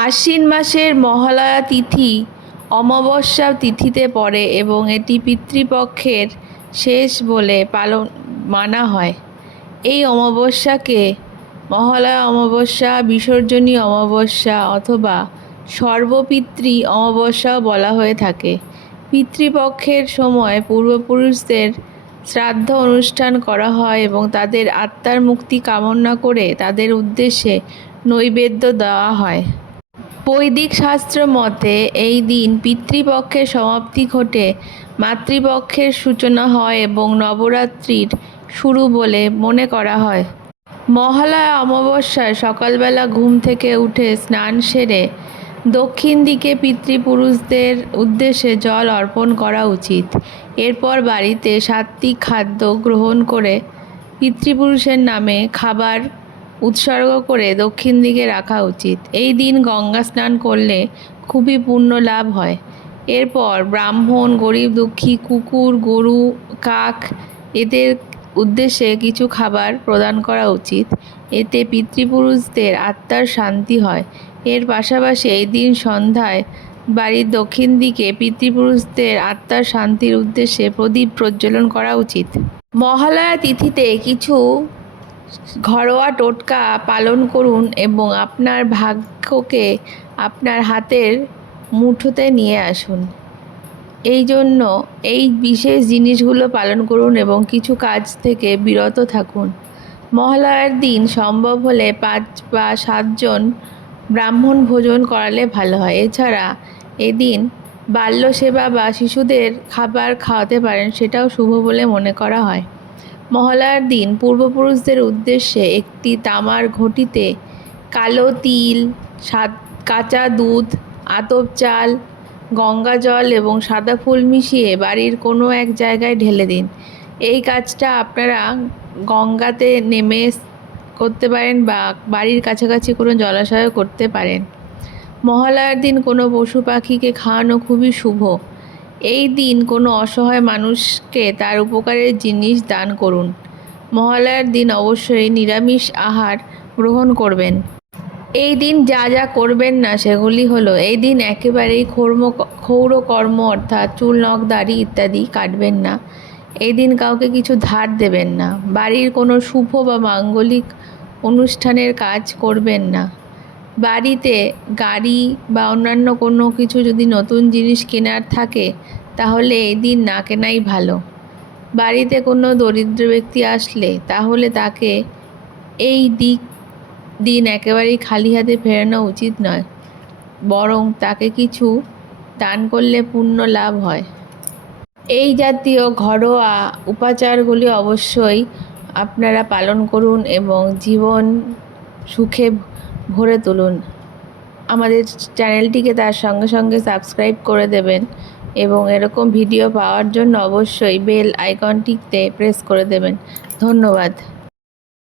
আশ্বিন মাসের মহালয়া তিথি অমাবস্যা তিথিতে পড়ে এবং এটি পিতৃপক্ষের শেষ বলে পালন, মানা হয়। এই অমাবস্যাকে মহালয়া অমাবস্যা, বিসর্জনী অমাবস্যা অথবা সর্বপিতৃ অমাবস্যাও বলা হয়ে থাকে। পিতৃপক্ষের সময় পূর্বপুরুষদের শ্রাদ্ধ অনুষ্ঠান করা হয় এবং তাদের আত্মার মুক্তি কামনা করে তাদের উদ্দেশ্যে নৈবেদ্য দেওয়া হয়। বৈদিক শাস্ত্র মতে, এই দিন পিতৃপক্ষের সমাপ্তি ঘটে, মাতৃপক্ষের সূচনা হয় এবং নবরাত্রির শুরু বলে মনে করা হয়। মহালয়া অমাবস্যায় সকালবেলা ঘুম থেকে উঠে স্নান সেরে দক্ষিণ দিকে পিতৃপুরুষদের উদ্দেশ্যে জল অর্পণ করা উচিত। এরপর বাড়িতে সাত্ত্বিক খাদ্য গ্রহণ করে পিতৃপুরুষের নামে খাবার উৎসর্গ করে দক্ষিণ দিকে রাখা উচিত। এই দিন গঙ্গা স্নান করলে খুবই পুণ্য লাভ হয়। এরপর ব্রাহ্মণ, গরিব, দুঃখী, কুকুর, গরু, কাক, এদের উদ্দেশ্যে কিছু খাবার প্রদান করা উচিত। এতে পিতৃপুরুষদের আত্মার শান্তি হয়। এর পাশাপাশি এই দিন সন্ধ্যায় বাড়ির দক্ষিণ দিকে পিতৃপুরুষদের আত্মার শান্তির উদ্দেশ্যে প্রদীপ প্রজ্বলন করা উচিত। মহালয়া তিথিতে কিছু ঘরোয়া টোটকা পালন করুন এবং আপনার ভাগ্যকে আপনার হাতের মুঠোতে নিয়ে আসুন। এই জন্য এই বিশেষ জিনিসগুলো পালন করুন এবং কিছু কাজ থেকে বিরত থাকুন। মহালয়ার দিন সম্ভব হলে পাঁচ বা সাতজন ব্রাহ্মণ ভোজন করালে ভালো হয়। এছাড়া এদিন বাল্য সেবা বা শিশুদের খাবার খাওয়াতে পারেন, সেটাও শুভ বলে মনে করা হয়। মহালয়ার দিন পূর্বপুরুষদের উদ্দেশ্যে একটি তামার ঘটিতে কালো তিল, সাদ কাঁচা দুধ, আতপ চাল, গঙ্গা জল এবং সাদা ফুল মিশিয়ে বাড়ির কোনো এক জায়গায় ঢেলে দিন। এই কাজটা আপনারা গঙ্গাতে নেমে করতে পারেন বা বাড়ির কাছাকাছি কোনো জলাশয়ও করতে পারেন। মহালয়ার দিন কোনো পশু পাখিকে খাওয়ানো খুবই শুভ। এই দিন কোনো অসহায় মানুষকে তার উপকারের জিনিস দান করুন। মহালয়ার দিন অবশ্যই নিরামিষ আহার গ্রহণ করবেন। এই দিন যা যা করবেন না সেগুলি হলো, এই দিন একেবারেই ক্ষৌর্ম ক্ষৌর কর্ম অর্থাৎ চুল, নখ, দাড়ি ইত্যাদি কাটবেন না। এই দিন কাউকে কিছু ধার দেবেন না। বাড়ির কোনো শুভ বা মাঙ্গলিক অনুষ্ঠানের কাজ করবেন না। বাড়িতে গাড়ি বা অন্যান্য কোনো কিছু যদি নতুন জিনিস কেনার থাকে, তাহলে এই দিন না কেনাই ভালো। বাড়িতে কোনো দরিদ্র ব্যক্তি আসলে তাহলে তাকে এই দিক, দিন একেবারেই খালি হাতে ফেরানো উচিত নয়, বরং তাকে কিছু দান করলে পুণ্য লাভ হয়। এই জাতীয় ঘরোয়া উপাচারগুলি অবশ্যই আপনারা পালন করুন এবং জীবন সুখে ভরে তুলুন। আমাদের চ্যানেলটিকে তার সঙ্গে সঙ্গে সাবস্ক্রাইব করে দেবেন এবং এরকম ভিডিও পাওয়ার জন্য অবশ্যই বেল আইকনটিতে প্রেস করে দেবেন। ধন্যবাদ।